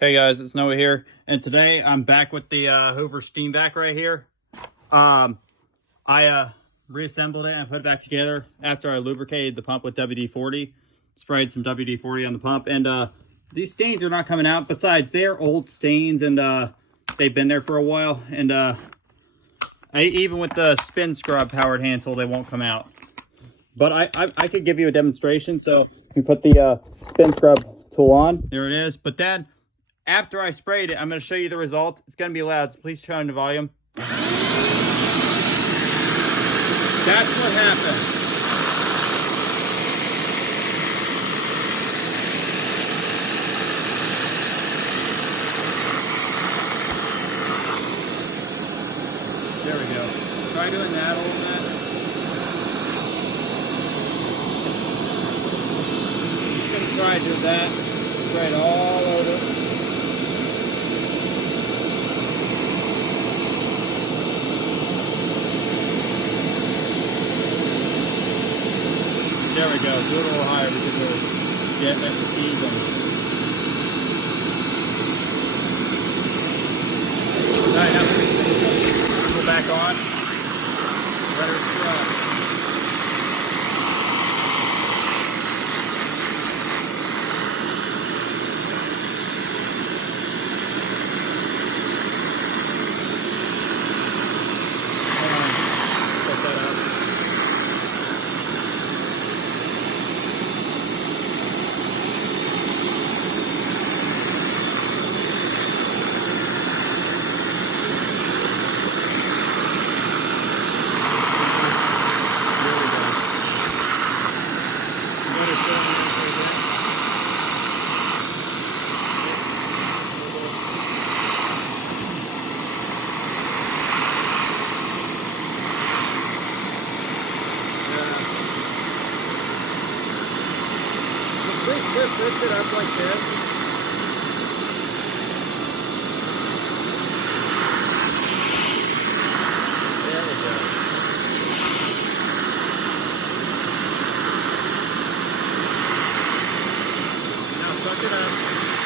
Hey guys, it's Noah here, and today I'm back with the Hoover SteamVac right here. I reassembled it and put it back together after I lubricated the pump with WD-40, sprayed some WD-40 on the pump, and these stains are not coming out. Besides, they're old stains, and they've been there for a while, and even with the SpinScrub powered hand tool, they won't come out. But I could give you a demonstration, so you can put the SpinScrub tool on. There it is. But then, after I sprayed it, I'm going to show you the result. It's going to be loud, so please turn on the volume. That's what happened. There we go. Try doing that a little bit. Just going to try to do that. Spray it all over. There we go. Do it a little higher because we'll get at the even. Alright, now go back on. Let her scrub. Set that up. Lift it up like this. There we go. Now suck it up.